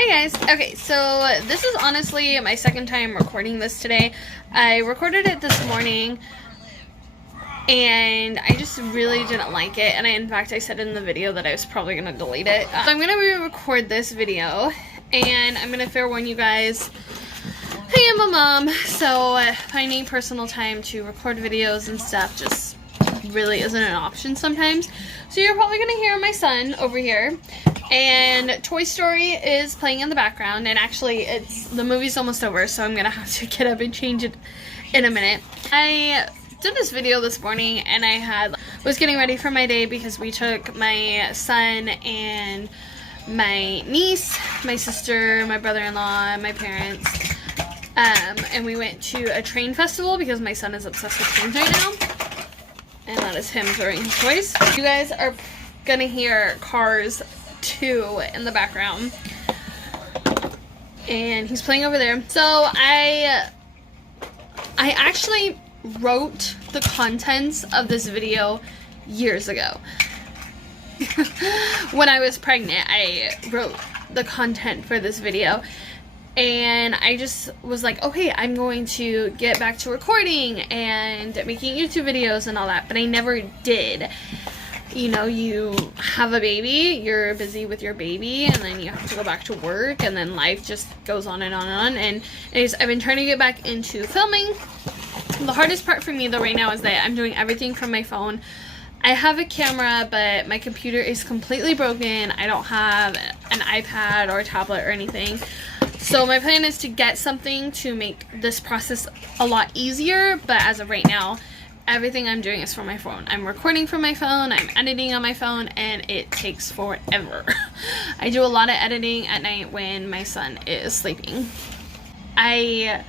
Hey guys, okay, so this is honestly my second time recording this today. I recorded it this morning and I just really didn't like it, and in fact I said in the video that I was probably going to delete it. So I'm going to re-record this video, and I'm going to fair warn you guys, I am a mom, so finding personal time to record videos and stuff just really isn't an option sometimes. So you're probably going to hear my son over here, and Toy Story is playing in the background, and actually the movie's almost over, so I'm going to have to get up and change it in a minute. I did this video this morning, and I was getting ready for my day because we took my son and my niece, my sister, my brother-in-law, my parents, and we went to a train festival because my son is obsessed with trains right now. And that is him throwing his toys. You guys are gonna hear Cars 2 in the background. And he's playing over there. So I actually wrote the contents of this video years ago. When I was pregnant, I wrote the content for this video. And I just was like, okay, I'm going to get back to recording and making YouTube videos and all that, but I never did. You know, you have a baby, you're busy with your baby, and then you have to go back to work, and then life just goes on and on and on. And anyways, I've been trying to get back into filming. The hardest part for me though right now is that I'm doing everything from my phone. I have a camera, but my computer is completely broken. I don't have an iPad or a tablet or anything. So my plan is to get something to make this process a lot easier, but as of right now, everything I'm doing is from my phone. I'm recording from my phone, I'm editing on my phone, and it takes forever. I do a lot of editing at night when my son is sleeping. I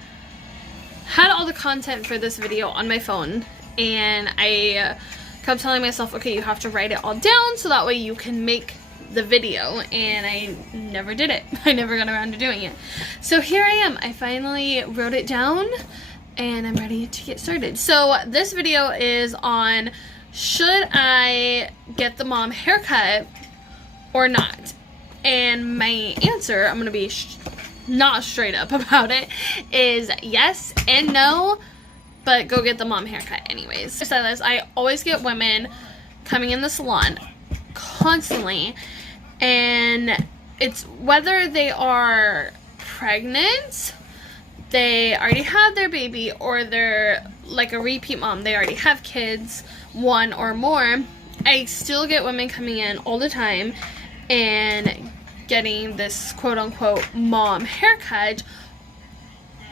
had all the content for this video on my phone, and I kept telling myself, okay, you have to write it all down so that way you can make the video, and I never did it. I never got around to doing it. So here I am. I finally wrote it down and I'm ready to get started. So this video is on, should I get the mom haircut or not? And my answer, I'm gonna be not straight up about it, is yes and no, but go get the mom haircut anyways. I always get women coming in the salon constantly, and it's whether they are pregnant, they already had their baby, or they're like a repeat mom, they already have kids, one or more. I still get women coming in all the time and getting this quote-unquote mom haircut.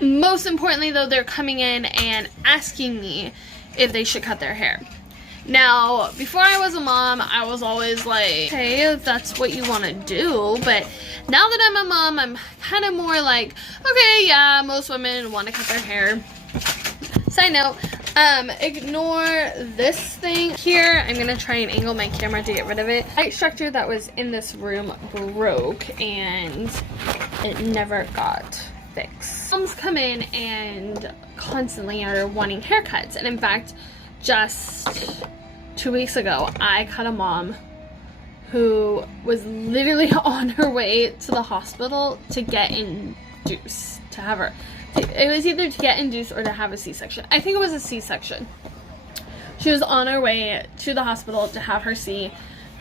Most importantly though, they're coming in and asking me if they should cut their hair. Now, before I was a mom, I was always like, okay, if that's what you want to do, but now that I'm a mom, I'm kind of more like, okay, yeah, most women want to cut their hair. Side note, ignore this thing here. I'm going to try and angle my camera to get rid of it. The light structure that was in this room broke, and it never got fixed. Moms come in and constantly are wanting haircuts, and in fact, just 2 weeks ago, I cut a mom who was literally on her way to the hospital to get induced, to have her. It was either to get induced or to have a C-section. I think it was a C-section. She was on her way to the hospital to have her C,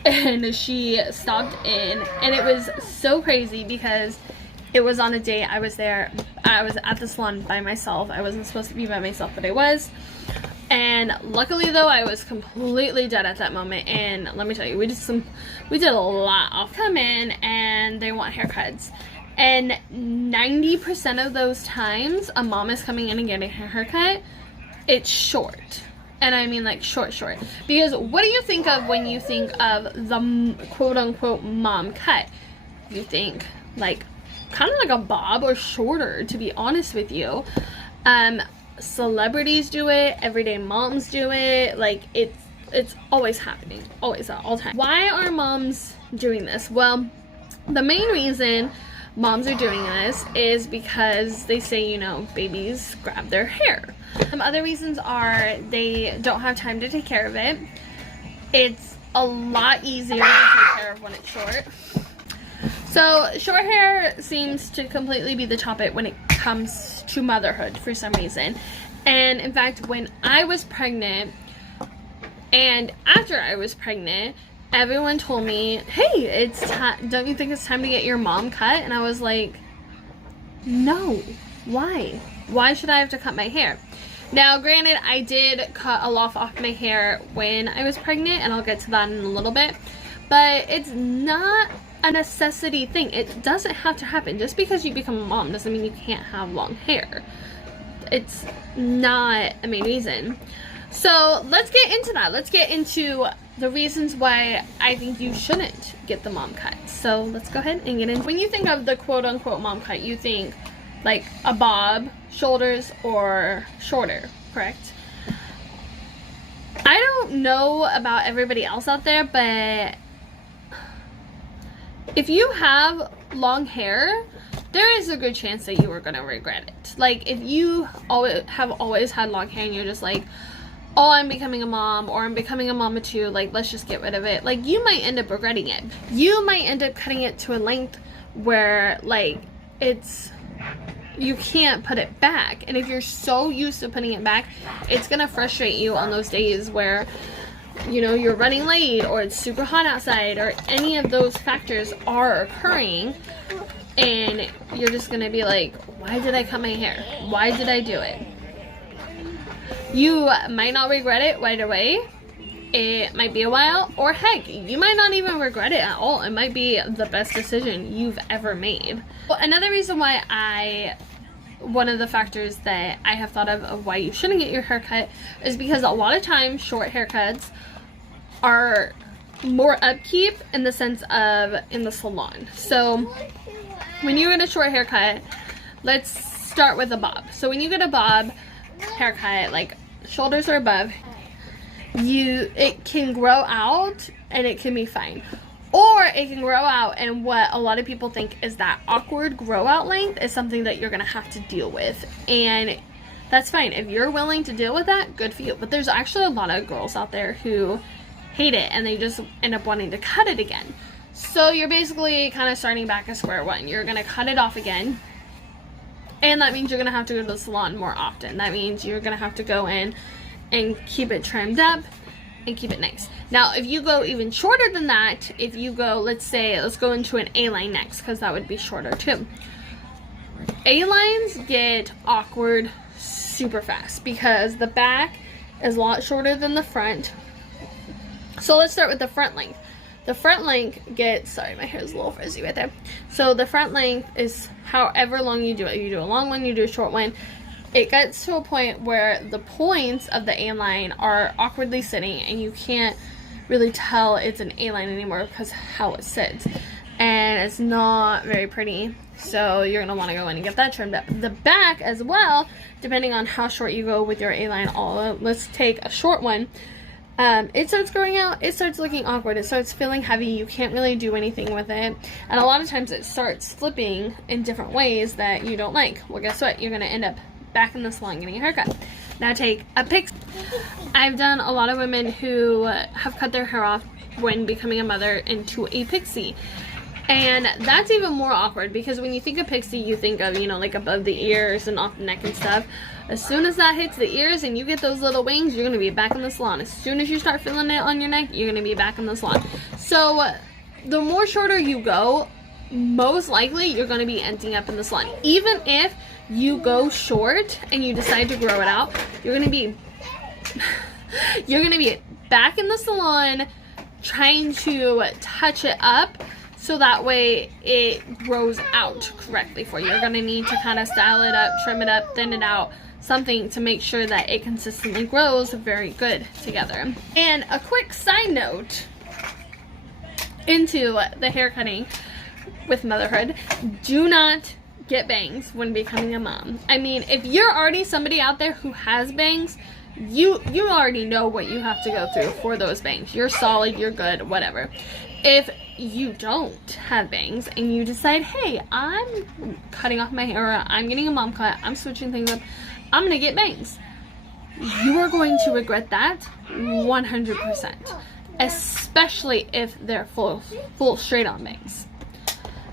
and she stopped in, and it was so crazy because it was on a day I was there. I was at the salon by myself. I wasn't supposed to be by myself, but I was. And luckily though, I was completely dead at that moment, and let me tell you, we did a lot of come in and they want haircuts, and 90% of those times a mom is coming in and getting her haircut, it's short. And I mean like short, because what do you think of when you think of the quote-unquote mom cut? You think like kind of like a bob or shorter, to be honest with you. Celebrities do it, everyday moms do it, like it's always happening, always, all the time. Why are moms doing this? Well, the main reason moms are doing this is because they say, you know, babies grab their hair. Some other reasons are they don't have time to take care of it. It's a lot easier to take care of when it's short. So short hair seems to completely be the topic when it comes to motherhood for some reason. And in fact, when I was pregnant and after I was pregnant, everyone told me, hey, it's time, don't you think it's time to get your mom cut? And I was like, no, why? Why should I have to cut my hair? Now, granted, I did cut a lot off my hair when I was pregnant, and I'll get to that in a little bit. But it's not a necessity thing. It doesn't have to happen. Just because you become a mom doesn't mean you can't have long hair. It's not a main reason. So let's get into that. Let's get into the reasons why I think you shouldn't get the mom cut. So let's go ahead and get into. When you think of the quote-unquote mom cut, you think like a bob, shoulders, or shorter, correct? I don't know about everybody else out there, but if you have long hair, there is a good chance that you are going to regret it. Like, if you have always had long hair and you're just like, oh, I'm becoming a mom, or I'm becoming a mama too, like, let's just get rid of it. Like, you might end up regretting it. You might end up cutting it to a length where, like, you can't put it back. And if you're so used to putting it back, it's going to frustrate you on those days where, you know, you're running late, or it's super hot outside, or any of those factors are occurring. And you're just going to be like, why did I cut my hair? Why did I do it? You might not regret it right away. It might be a while, or heck, you might not even regret it at all. It might be the best decision you've ever made. Well, another reason why one of the factors that I have thought of why you shouldn't get your hair cut is because a lot of times short haircuts are more upkeep in the sense of in the salon. So when you get a short haircut, let's start with a bob. So when you get a bob haircut, like shoulders or above, it can grow out and it can be fine, or it can grow out and what a lot of people think is that awkward grow out length is something that you're gonna have to deal with, and that's fine. If you're willing to deal with that, good for you. But there's actually a lot of girls out there who hate it and they just end up wanting to cut it again. So you're basically kind of starting back at square one. You're gonna cut it off again, and that means you're gonna have to go to the salon more often. That means you're gonna have to go in and keep it trimmed up and keep it nice. Now, if you go even shorter than that, if you go, let's go into an A-line next, because that would be shorter too. A-lines get awkward super fast because the back is a lot shorter than the front. So let's start with the front length. The front length gets, sorry, my hair is a little frizzy right there. So the front length is however long you do it. You do a long one, you do a short one. It gets to a point where the points of the A-line are awkwardly sitting and you can't really tell it's an A-line anymore because how it sits. And it's not very pretty. So you're going to want to go in and get that trimmed up. The back as well, depending on how short you go with your A-line, let's take a short one. It starts growing out, it starts looking awkward, it starts feeling heavy, you can't really do anything with it, and a lot of times it starts flipping in different ways that you don't like. Well, guess what? You're going to end up back in the salon getting a haircut. Now take a pixie. I've done a lot of women who have cut their hair off when becoming a mother into a pixie. And that's even more awkward because when you think of pixie, you think of, you know, like above the ears and off the neck and stuff. As soon as that hits the ears and you get those little wings, you're going to be back in the salon. As soon as you start feeling it on your neck, you're going to be back in the salon. So the more shorter you go, most likely you're going to be ending up in the salon. Even if you go short and you decide to grow it out, you're going to be back in the salon trying to touch it up so that way it grows out correctly for you. You're going to need to kind of style it up, trim it up, thin it out, something to make sure that it consistently grows very good together. And a quick side note into the hair cutting with motherhood: do not get bangs when becoming a mom. I mean, if you're already somebody out there who has bangs, you already know what you have to go through for those bangs. You're solid, you're good, whatever. If you don't have bangs and you decide, hey, I'm cutting off my hair, or I'm getting a mom cut, I'm switching things up, I'm gonna get bangs, you are going to regret that 100%, especially if they're full straight on bangs.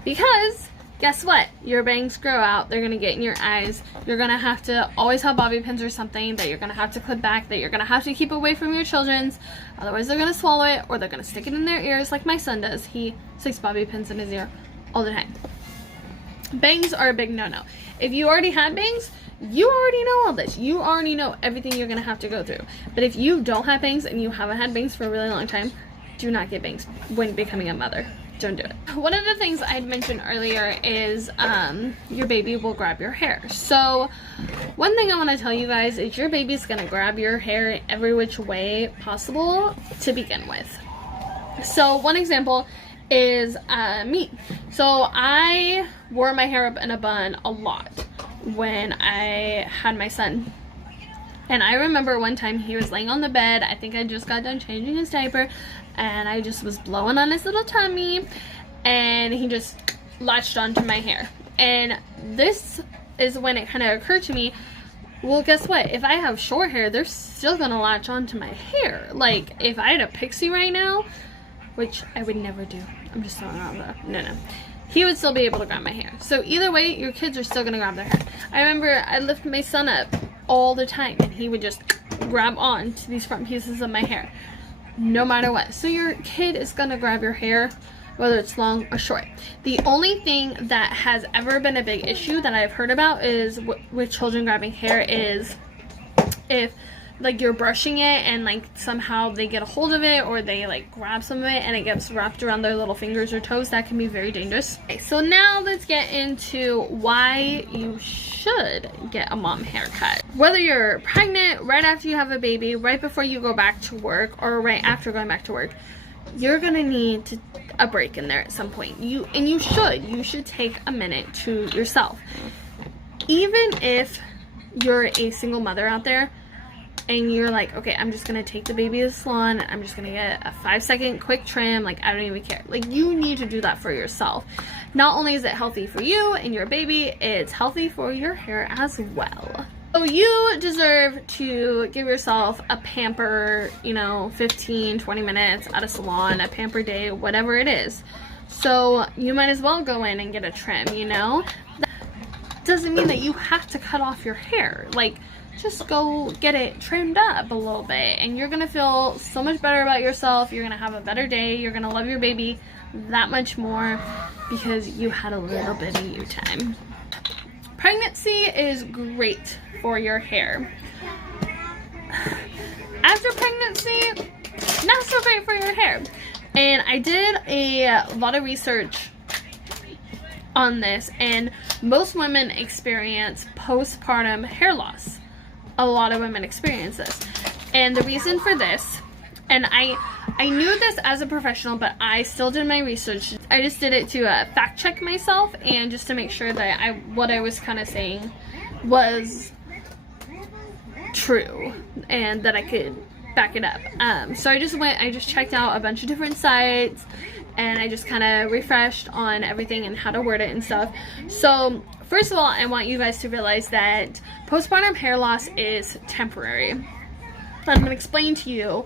Because guess what? Your bangs grow out. They're going to get in your eyes. You're going to have to always have bobby pins or something that you're going to have to clip back, that you're going to have to keep away from your children's. Otherwise, they're going to swallow it, or they're going to stick it in their ears like my son does. He sticks bobby pins in his ear all the time. Bangs are a big no-no. If you already had bangs, you already know all this. You already know everything you're going to have to go through. But if you don't have bangs and you haven't had bangs for a really long time, do not get bangs when becoming a mother. Don't do it. One of the things I'd mentioned earlier is your baby will grab your hair. So one thing I want to tell you guys is your baby's going to grab your hair every which way possible to begin with. So one example is me. So I wore my hair up in a bun a lot when I had my son. And I remember one time he was laying on the bed. I think I just got done changing his diaper, and I just was blowing on his little tummy, and he just latched onto my hair. And this is when it kind of occurred to me, well, guess what? If I have short hair, they're still gonna latch onto my hair. Like, if I had a pixie right now, which I would never do, I'm just throwing out there. No. He would still be able to grab my hair. So either way, your kids are still gonna grab their hair. I remember I lifted my son up all the time, and he would just grab on to these front pieces of my hair, no matter what. So your kid is gonna grab your hair, whether it's long or short. The only thing that has ever been a big issue that I've heard about is with children grabbing hair is if like you're brushing it and like somehow they get a hold of it, or they like grab some of it and it gets wrapped around their little fingers or toes. That can be very dangerous. Okay, so now let's get into why you should get a mom haircut. Whether you're pregnant, right after you have a baby, right before you go back to work, or right after going back to work, you're gonna need a break in there at some point. You should take a minute to yourself. Even if you're a single mother out there and you're like, okay, I'm just gonna take the baby to the salon, I'm just gonna get a 5-second quick trim, like I don't even care. Like, you need to do that for yourself. Not only is it healthy for you and your baby, it's healthy for your hair as well. So you deserve to give yourself a pamper, 15-20 minutes at a salon, a pamper day, whatever it is. So you might as well go in and get a trim. That doesn't mean that you have to cut off your hair. Like, just go get it trimmed up a little bit, and you're gonna feel so much better about yourself. You're gonna have a better day. You're gonna love your baby that much more because you had a little bit of you time. Pregnancy is great for your hair. After pregnancy, not so great for your hair. And I did a lot of research on this, and most women experience postpartum hair loss. A lot of women experience this. And the reason for this, and I knew this as a professional, but I still did my research. I just did it to fact check myself, and just to make sure that what I was kind of saying was true and that I could back it up. So I just checked out a bunch of different sites, and I just kind of refreshed on everything and how to word it and stuff. So first of all, I want you guys to realize that postpartum hair loss is temporary. I'm going to explain to you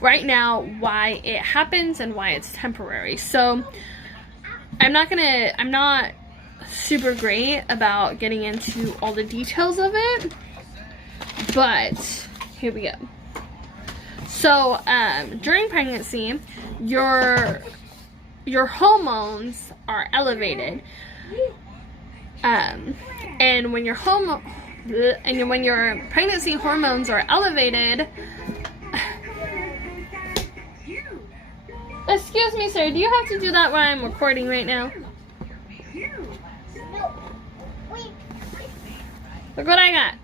right now why it happens and why it's temporary. So I'm not super great about getting into all the details of it, but here we go. So during pregnancy, your hormones are elevated, and when your pregnancy hormones are elevated, excuse me, sir, do you have to do that while I'm recording right now? Look what I got.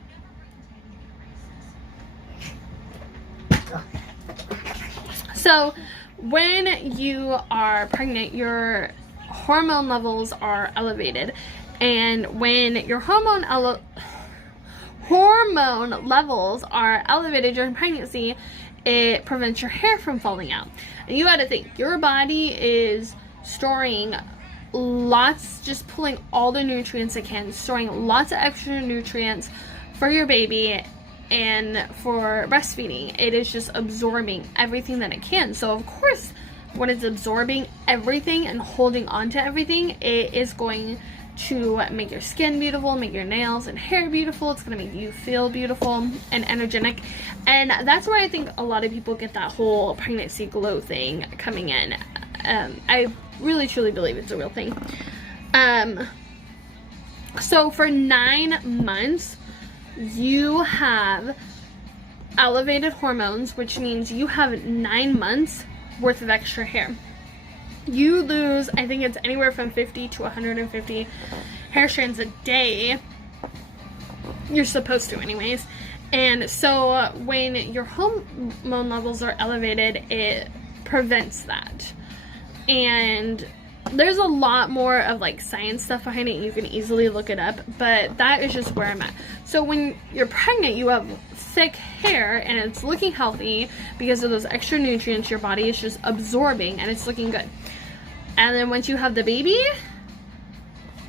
So when you are pregnant, your hormone levels are elevated, and when your hormone levels are elevated during pregnancy, it prevents your hair from falling out. And you gotta think, your body is storing lots, just pulling all the nutrients it can, storing lots of extra nutrients for your baby. And for breastfeeding, it is just absorbing everything that it can. So of course when it's absorbing everything and holding on to everything, it is going to make your skin beautiful, make your nails and hair beautiful. It's going to make you feel beautiful and energetic. And that's where I think a lot of people get that whole pregnancy glow thing coming in. I really truly believe it's a real thing. So for 9 months, you have elevated hormones, which means you have 9 months worth of extra hair. You lose, I think it's anywhere from 50 to 150 hair strands a day. You're supposed to anyways. And so when your hormone levels are elevated, it prevents that. And there's a lot more of like science stuff behind it. You can easily look it up, but that is just where I'm at. So when you're pregnant, you have thick hair and it's looking healthy because of those extra nutrients your body is just absorbing, and it's looking good. And then once you have the baby,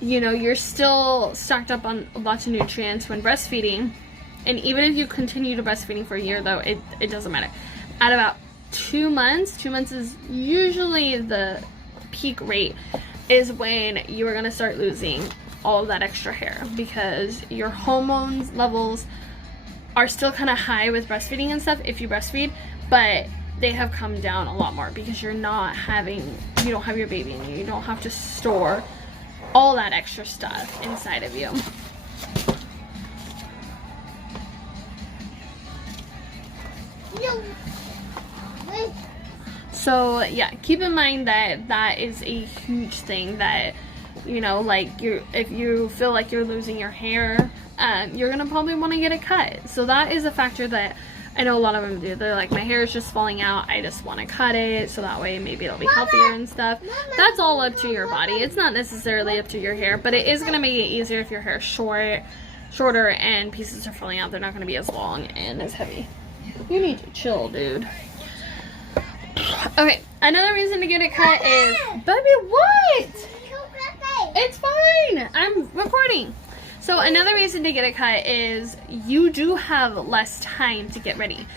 you know, you're still stocked up on lots of nutrients when breastfeeding. And even if you continue to breastfeeding for a year, though, it doesn't matter. At about 2 months is usually the peak rate, is when you are going to start losing all of that extra hair, because your hormones levels are still kind of high with breastfeeding and stuff if you breastfeed, but they have come down a lot more because you don't have your baby in you. You don't have to store all that extra stuff inside of you. So yeah, keep in mind that that is a huge thing, that, you know, like if you feel like you're losing your hair, you're gonna probably want to get it cut. So that is a factor that I know a lot of them do. They're like, my hair is just falling out, I just want to cut it so that way maybe it'll be healthier and stuff. That's all up to your body. It's not necessarily up to your hair, but it is gonna make it easier if your hair is shorter and pieces are falling out. They're not gonna be as long and as heavy. You need to chill, dude. Okay, another reason to get it cut is, baby, what? It's fine. I'm recording. So another reason to get it cut is you do have less time to get ready.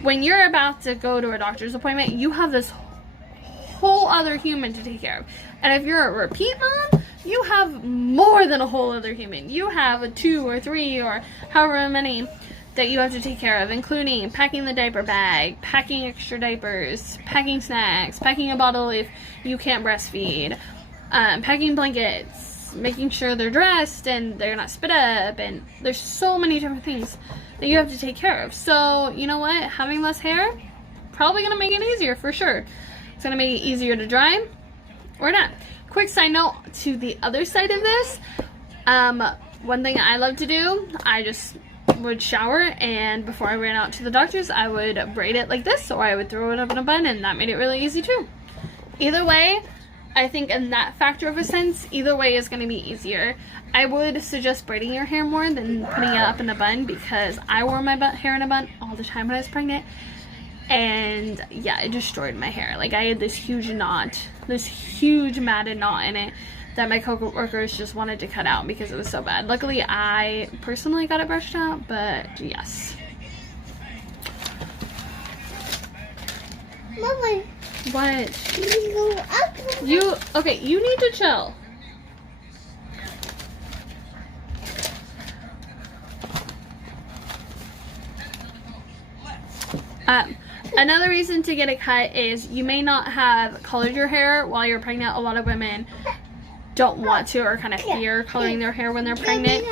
When you're about to go to a doctor's appointment, you have this whole other human to take care of. And if you're a repeat mom, you have more than a whole other human. You have 2 or 3 or however many that you have to take care of, including packing the diaper bag, packing extra diapers, packing snacks, packing a bottle if you can't breastfeed, packing blankets, making sure they're dressed and they're not spit up, and there's so many different things that you have to take care of. So, you know what? Having less hair, probably gonna make it easier for sure. It's gonna make it easier to dry or not. Quick side note to the other side of this, one thing I love to do, I just would shower, and before I ran out to the doctor's, I would braid it like this, or I would throw it up in a bun, and that made it really easy too. Either way, I think in that factor of a sense, either way is going to be easier. I would suggest braiding your hair more than putting it up in a bun, because I wore my hair in a bun all the time when I was pregnant, and yeah, it destroyed my hair. Like, I had this huge knot, this huge matted knot in it that my co-workers just wanted to cut out because it was so bad. Luckily, I personally got it brushed out, but yes. Mama. What? You okay, you need to chill. Another reason to get it cut is you may not have colored your hair while you're pregnant. A lot of women don't want to, or kind of fear coloring their hair when they're pregnant,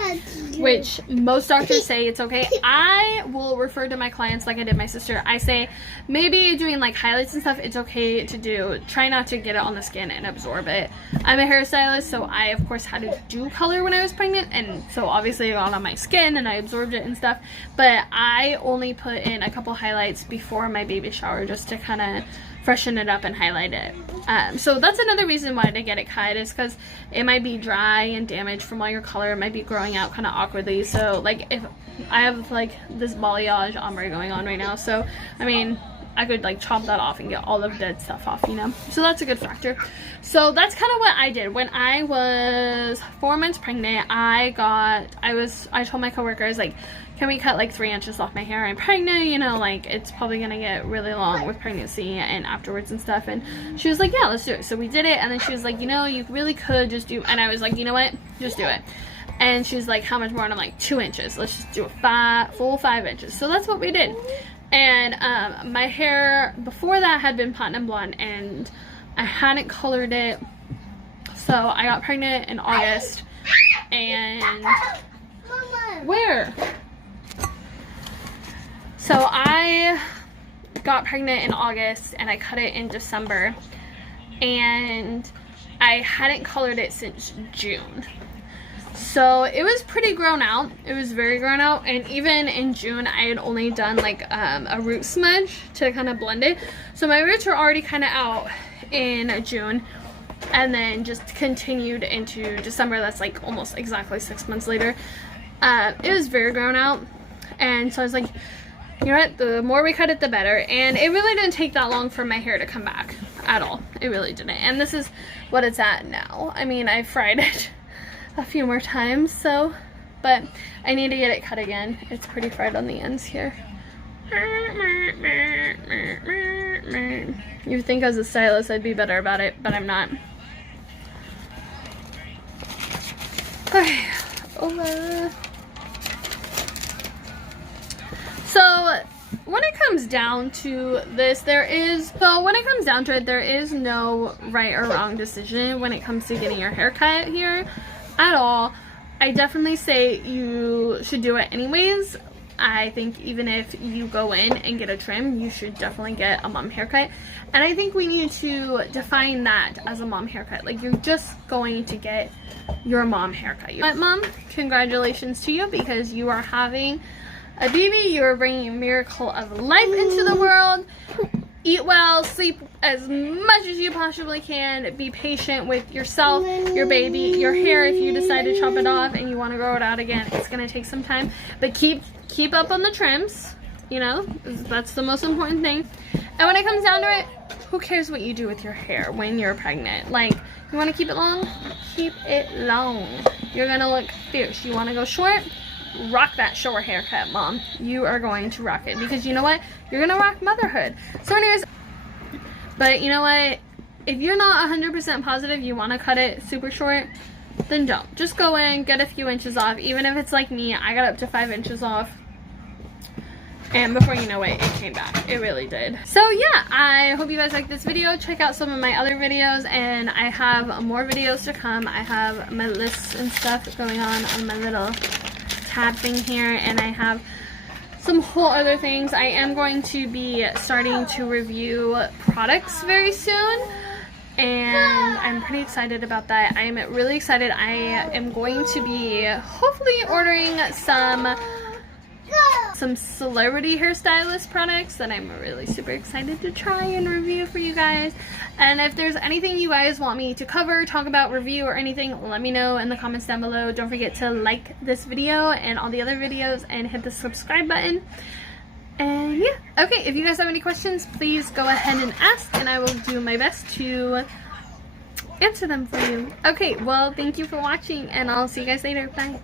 which most doctors say it's okay. I will refer to my clients like I did my sister. I say maybe doing like highlights and stuff, it's okay to do. Try not to get it on the skin and absorb it. I'm a hairstylist, so I of course had to do color when I was pregnant, and so obviously it got on my skin and I absorbed it and stuff, but I only put in a couple highlights before my baby shower just to kind of freshen it up and highlight it. So that's another reason why to get it cut, is because it might be dry and damaged from all your color. It might be growing out kind of awkwardly. So like, if I have like this balayage ombre going on right now, so I mean, I could like chop that off and get all of the dead stuff off, you know. So that's a good factor. So that's kind of what I did when I was 4 months pregnant. I told my coworkers, like, can we cut like 3 inches off my hair? I'm pregnant, you know, like it's probably gonna get really long with pregnancy and afterwards and stuff. And she was like, yeah, let's do it. So we did it. And then she was like, you know, you really could just do, and I was like, you know what, just do it. And she was like, how much more? And I'm like, 2 inches. Let's just do a full 5 inches. So that's what we did. And my hair before that had been platinum blonde, and I hadn't colored it. So I got pregnant in August. And where? So I got pregnant in August and I cut it in December, and I hadn't colored it since June. So it was pretty grown out. It was very grown out, and even in June I had only done like a root smudge to kind of blend it. So my roots were already kind of out in June, and then just continued into December. That's like almost exactly 6 months later. It was very grown out, and so I was like, you know what, the more we cut it the better. And it really didn't take that long for my hair to come back at all. It really didn't. And this is what it's at now. I mean, I fried it a few more times, so, but I need to get it cut again. It's pretty fried on the ends here. You'd think as a stylist I'd be better about it, but I'm not. Okay, over. So when it comes down to this, there is no right or wrong decision when it comes to getting your hair cut here at all. I definitely say you should do it anyways. I think even if you go in and get a trim, you should definitely get a mom haircut. And I think we need to define that as a mom haircut. Like, you're just going to get your mom haircut. But mom, congratulations to you, because you are having a baby. You are bringing a miracle of life into the world. Eat well, sleep as much as you possibly can. Be patient with yourself, your baby, your hair. If you decide to chop it off and you want to grow it out again, it's going to take some time. But keep up on the trims, you know, that's the most important thing. And when it comes down to it, who cares what you do with your hair when you're pregnant? Like, you want to keep it long? Keep it long. You're going to look fierce. You want to go short? Rock that short haircut, mom. You are going to rock it, because you know what? You're gonna rock motherhood. So anyways, but you know what? If you're not 100% positive you want to cut it super short, then don't. Just go in, get a few inches off. Even if it's like me, I got up to 5 inches off, and before you know it, it came back. It really did. So yeah, I hope you guys like this video. Check out some of my other videos, and I have more videos to come. I have my lists and stuff going on my little tab thing here, and I have some whole other things. I am going to be starting to review products very soon, and I'm pretty excited about that. I'm really excited. I am going to be hopefully ordering some celebrity hairstylist products that I'm really super excited to try and review for you guys. And if there's anything you guys want me to cover, talk about, review, or anything, let me know in the comments down below. Don't forget to like this video and all the other videos, and hit the subscribe button. And yeah, okay, if you guys have any questions, please go ahead and ask, and I will do my best to answer them for you. Okay, well, thank you for watching, and I'll see you guys later. Bye.